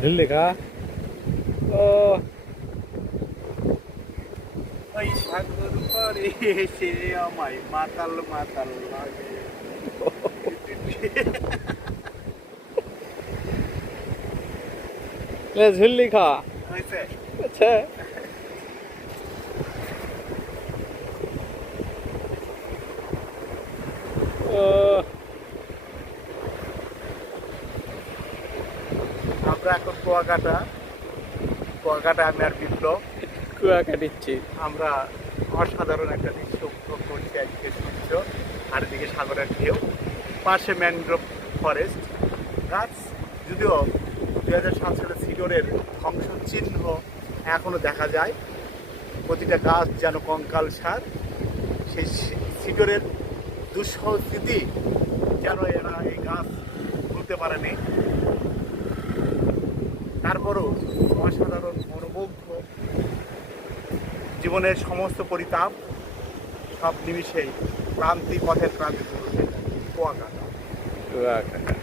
ঝুললি খা ও ওই সাগর পারে এসে আমায় মাতাল মাতাল লাগে। ले ঝুললি খা হয়েছে? আচ্ছা ও আমরা এখন কুয়াকাটা আমি আর বিপ্লব কুয়া কাটিচ্ছি আমরা অসাধারণ একটা দৃশ্য উপভোগ করছি। একদিকে সূর্য আর এদিকে সাগরের ঢেউ, পাশে ম্যানগ্রোভ ফরেস্ট গাছ। যদিও 2007 সালে সিডরের ধ্বংস চিহ্ন এখনো দেখা যায়, প্রতিটা গাছ যেন কঙ্কালসার। সেই সিডরের দুঃসহ স্মৃতি যেন এরা এই গাছ ভুলতে পারেনি। তারপরও অসাধারণ মনোমুগ্ধ জীবনের সমস্ত পরিতাপ সব নিমিষেই পথের ক্রান্তি কুয়াকাটা। কুয়া কাটা